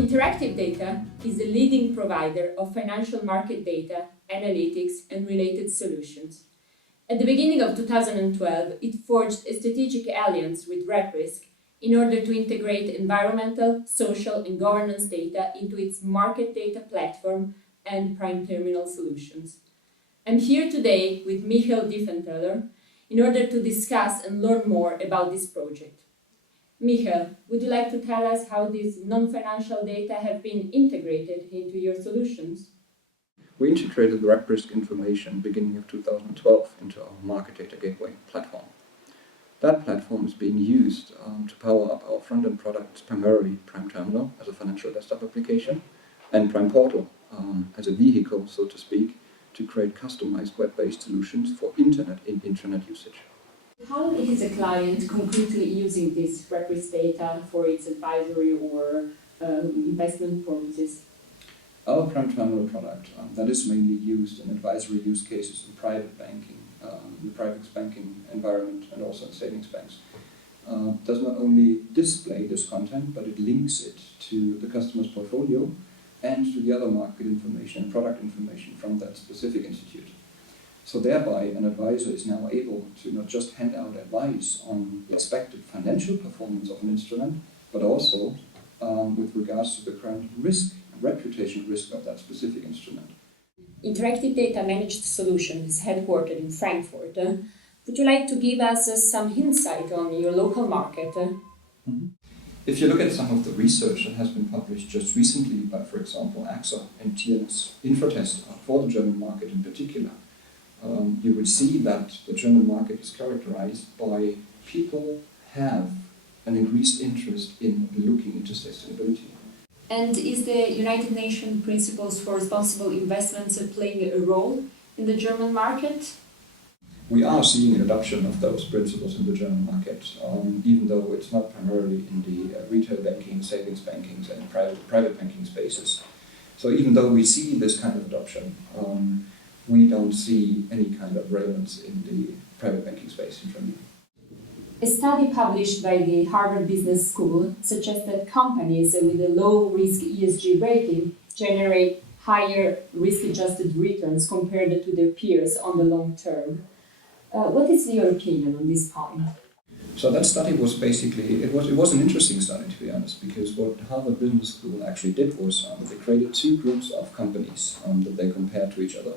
Interactive Data is the leading provider of financial market data, analytics, and related solutions. At the beginning of 2012, it forged a strategic alliance with RepRisk in order to integrate environmental, social, and governance data into its market data platform and prime terminal solutions. I'm here today with Diefenthaeler in order to discuss and learn more about this project. Michael, would you like to tell us how these non-financial data have been integrated into your solutions? We integrated the RepRisk information beginning of 2012 into our Market Data Gateway platform. That platform is being used to power up our front-end products, primarily Prime Terminal as a financial desktop application and Prime Portal as a vehicle, so to speak, to create customized web-based solutions for internet and intranet usage. How is a client concretely using this RepRisk data for its advisory or investment purposes? Our Prime Terminal product that is mainly used in advisory use cases in private banking, in the private banking environment, and also in savings banks, does not only display this content, but it links it to the customer's portfolio and to the other market information and product information from that specific institute. So thereby, an advisor is now able to not just hand out advice on the expected financial performance of an instrument, but also with regards to the current risk, reputation risk of that specific instrument. Interactive Data Managed Solution is headquartered in Frankfurt. Would you like to give us some insight on your local market? If you look at some of the research that has been published just recently by, for example, AXA and TNS Infotest for the German market in particular, you would see that the German market is characterized by people have an increased interest in looking into sustainability. And is the United Nations Principles for Responsible Investments playing a role in the German market? We are seeing an adoption of those principles in the German market, even though it's not primarily in the retail banking, savings banking, and private banking spaces. So even though we see this kind of adoption, we don't see any kind of relevance in the private banking space in Germany. A study published by the Harvard Business School suggests that companies with a low-risk ESG rating generate higher risk-adjusted returns compared to their peers on the long term. What is your opinion on this point? So that study was basically, it was an interesting study, to be honest, because what Harvard Business School actually did was they created two groups of companies that they compared to each other.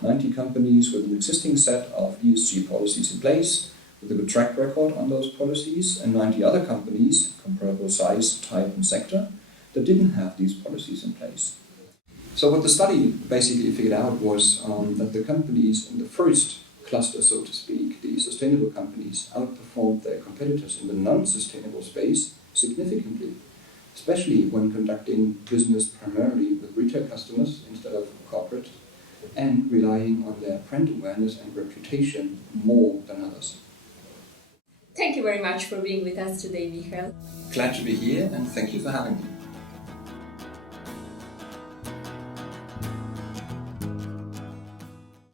90 companies with an existing set of ESG policies in place, with a good track record on those policies, and 90 other companies, comparable size, type, and sector, that didn't have these policies in place. So what the study basically figured out was that the companies in the first cluster, so to speak, the sustainable companies, outperformed their competitors in the non-sustainable space significantly, especially when conducting business primarily with retail customers instead of corporate, and relying on their brand awareness and reputation more than others. Thank you very much for being with us today, Michael. Glad to be here, and thank you for having me.